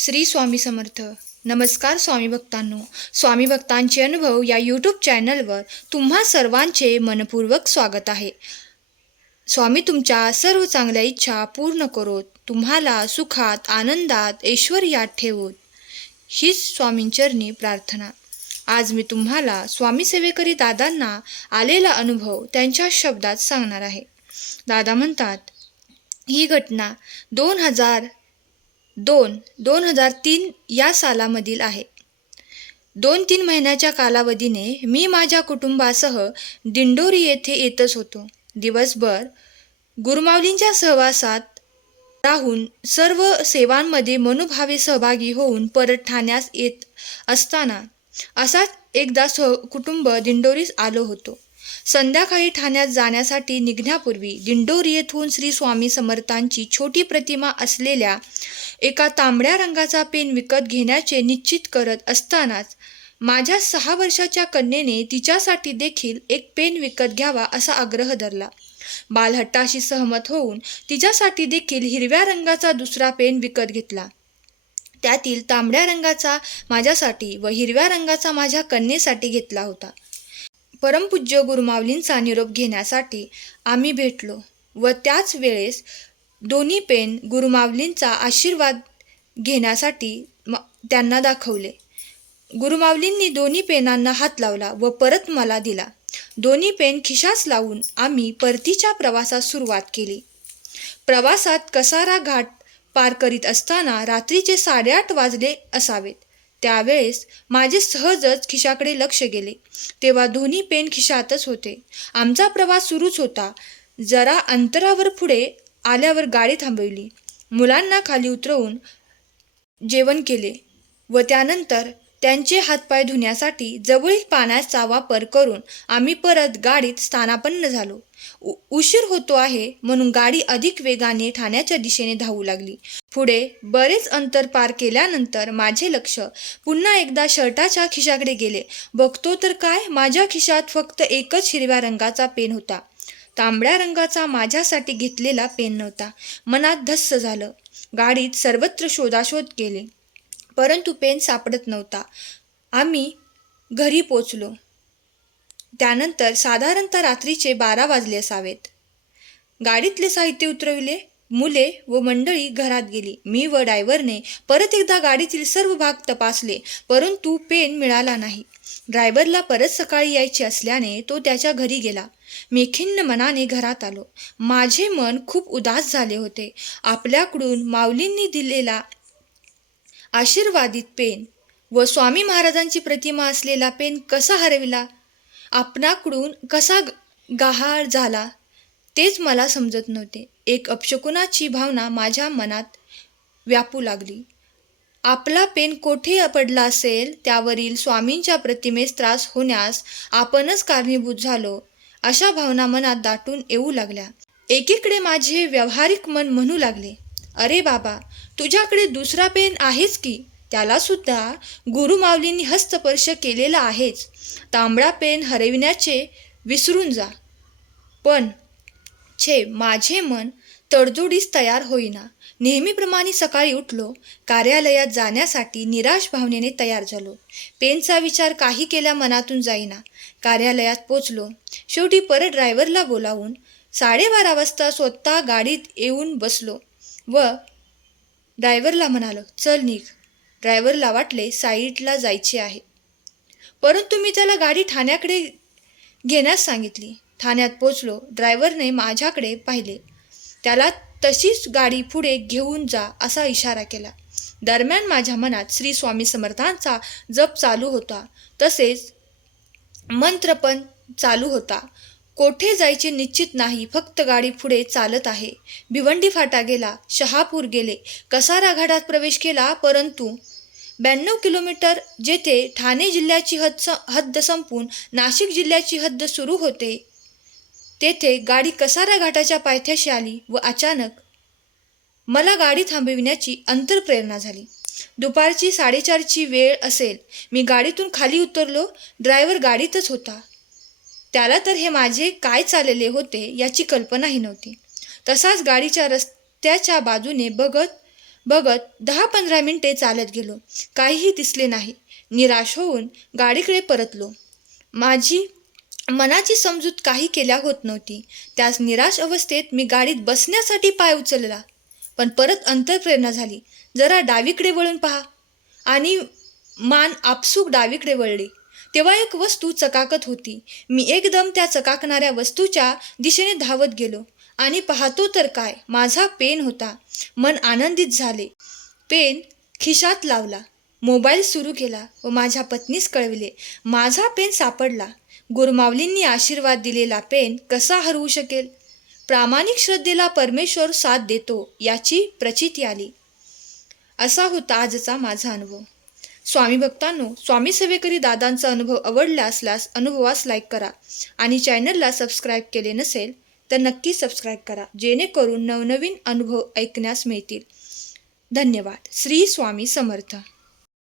श्री स्वामी समर्थ. नमस्कार स्वामी भक्तांनो. स्वामी भक्तांचे अनुभव या यूट्यूब चॅनलवर तुम्हा सर्वांचे मनपूर्वक स्वागत आहे. स्वामी तुमच्या सर्व चांगल्या इच्छा पूर्ण करोत, तुम्हाला सुखात आनंदात ऐश्वर्यात ठेवोत, हीच स्वामींचरणी प्रार्थना. आज मी तुम्हाला स्वामी सेवेकरी दादांना आलेला अनुभव त्यांच्या शब्दात सांगणार आहे. दादा म्हणतात, ही घटना 2003 या सालामधील आहे. 2-3 महिन्याच्या कालावधीने मी माझ्या कुटुंबासह दिंडोरी येथे येतच होतो. दिवसभर गुरुमाऊलींच्या सहवासात राहून सर्व सेवांमध्ये मनोभावे सहभागी होऊन परत ठाण्यास येत असताना असाच एकदा कुटुंब दिंडोरीस आलो होतो. संध्याकाळी ठाण्यात जाण्यासाठी निघण्यापूर्वी दिंडोरी येथून श्री स्वामी समर्थांची छोटी प्रतिमा असलेल्या एका तांबड्या रंगाचा पेन विकत घेण्याचे निश्चित करत असतानाच माझ्या 6 वर्षाच्या कन्येने तिच्यासाठी देखील एक पेन विकत घ्यावा असा आग्रह धरला. बालहट्टाशी सहमत होऊन तिच्यासाठी देखील हिरव्या रंगाचा दुसरा पेन विकत घेतला. त्यातील तांबड्या रंगाचा माझ्यासाठी व हिरव्या रंगाचा माझ्या कन्येसाठी घेतला होता. परमपूज्य गुरुमाऊलींचा निरोप घेण्यासाठी आम्ही भेटलो व त्याच वेळेस दोन्ही पेन गुरुमाऊलींचा आशीर्वाद घेण्यासाठी त्यांना दाखवले. गुरुमाऊलींनी दोन्ही पेनांना हात लावला व परत मला दिला. दोन्ही पेन खिशास लावून आम्ही परतीच्या प्रवासास सुरुवात केली. प्रवासात कसारा घाट पार करीत असताना रात्रीचे 8:30 वाजले असावेत. त्यावेळेस माझे सहजच खिशाकडे लक्ष गेले, तेव्हा दोन्ही पेन खिशातच होते. आमचा प्रवास सुरूच होता. जरा अंतरावर पुढे आल्यावर गाडी थांबवली. मुलांना खाली उतरवून जेवण केले व त्यानंतर त्यांचे हातपाय धुण्यासाठी जवळील पाण्याचा वापर करून आम्ही परत गाडीत स्थानापन्न झालो. उशीर होतो आहे म्हणून गाडी अधिक वेगाने ठाण्याच्या दिशेने धावू लागली. पुढे बरेच अंतर पार केल्यानंतर माझे लक्ष पुन्हा एकदा शर्टाच्या खिशाकडे गेले. बघतो तर काय, माझ्या खिशात फक्त एकच हिरव्या रंगाचा पेन होता. तांबड्या रंगाचा माझ्यासाठी घेतलेला पेन नव्हता. मनात धस्स झालं. गाडीत सर्वत्र शोधाशोध केले, परंतु पेन सापडत नव्हता. आम्ही घरी पोचलो. त्यानंतर साधारणतः रात्रीचे 12 वाजले असावेत. गाडीतले साहित्य उतरविले. मुले व मंडळी घरात गेली. मी व ड्रायव्हरने परत एकदा गाडीतील सर्व भाग तपासले, परंतु पेन मिळाला नाही. ड्रायव्हरला परत सकाळी यायचे असल्याने तो त्याच्या घरी गेला. मी खिन्न मनाने घरात आलो. माझे मन खूप उदास झाले होते. आपल्याकडून माऊलींनी दिलेला आशीर्वादित पेन व स्वामी महाराजांची प्रतिमा असलेला पेन कसा हरविला, आपणाकडून कसा गहाळ झाला, तेच मला समजत नव्हते. एक अपशकुनाची भावना माझ्या मनात व्यापू लागली. आपला पेन कोठे पडला असेल, त्यावरील स्वामींच्या प्रतिमेस त्रास होण्यास आपणच कारणीभूत झालो, अशा भावना मनात दाटून येऊ लागल्या. एकीकडे माझे व्यावहारिक मन म्हणू लागले, अरे बाबा, तुझ्याकडे दुसरा पेन आहेच की, त्याला सुद्धा गुरुमाऊलींनी हस्तस्पर्श केलेला आहेच. तांबडा पेन हरविण्याचे विसरून जा. पण माझे मन तडजोडीस तयार होईना. नेहमीप्रमाणे सकाळी उठलो. कार्यालयात जाण्यासाठी निराश भावनेने तयार झालो. पेनचा विचार काही केल्या मनातून जाईना. कार्यालयात पोचलो. शेवटी परत ड्रायव्हरला बोलावून 12:30 वाजता स्वतः गाडीत येऊन बसलो व ड्रायव्हरला म्हणालो, चल निघ. ड्रायव्हरला वाटले साईडला जायचे आहे, परंतु मी त्याला गाडी ठाण्याकडे घेण्यास सांगितली. ठाण्यात पोचलो. ड्रायव्हरने माझ्याकडे पाहिले. त्याला तशीच गाडी पुढे घेऊन जा असा इशारा केला. दरम्यान माझ्या मनात श्री स्वामी समर्थांचा जप चालू होता, तसेच मंत्र पण चालू होता. कोठे जायचे निश्चित नाही, फक्त गाडी पुढे चालत आहे. भिवंडी फाटा गेला, शहापूर गेले, कसारा घाटात प्रवेश केला, परंतु 92 किलोमीटर जेथे ठाणे जिल्ह्याची हद्द संपून नाशिक जिल्ह्याची हद्द सुरू होते, तेथे गाडी कसारा घाटाच्या पायथ्याशी आली व अचानक मला गाडी थांबविण्याची अंतर्प्रेरणा झाली. दुपारची 4:30ची वेळ असेल. मी गाडीतून खाली उतरलो. ड्रायव्हर गाडीतच होता. त्याला तर हे माझे काय चाललेले होते याची कल्पनाही नव्हती. तसाच गाडीच्या रस्त्याच्या बाजूने बघत बघत 10-15 मिनिटे चालत गेलो. काहीही दिसले नाही. निराश होऊन गाडीकडे परतलो. माझी मनाची समजूत काही केल्या होत नव्हती. त्याच निराश अवस्थेत मी गाडीत बसण्यासाठी पाय उचलला. पण परत अंतर्प्रेरणा झाली. जरा डावीकडे वळून पहा आणि मान आपसूक डावीकडे वळली. तेव्हा एक वस्तू चकाकत होती. मी एकदम त्या चकाकणाऱ्या वस्तूच्या दिशेने धावत गेलो आणि पाहतो तर काय, माझा पेन होता. मन आनंदित झाले. पेन खिशात लावला, मोबाईल सुरू केला व माझ्या पत्नीस कळविले, माझा पेन सापडला. गुरुमाऊलींनी आशीर्वाद दिलेला पेन कसा हरवू शकेल? प्रामाणिक श्रद्धेला परमेश्वर साथ देतो याची प्रचिती आली. असा होता आजचा माझा अनुभव. स्वामी भक्तांनो, स्वामी सेवेकरी दादांचा अनुभव आवडला असल्यास अनुभवास लाईक करा आणि चॅनलला सबस्क्राईब केले नसेल तर नक्की सबस्क्राईब करा, जेणेकरून नवनवीन अनुभव ऐकण्यास मिळतील. धन्यवाद. श्री स्वामी समर्थ.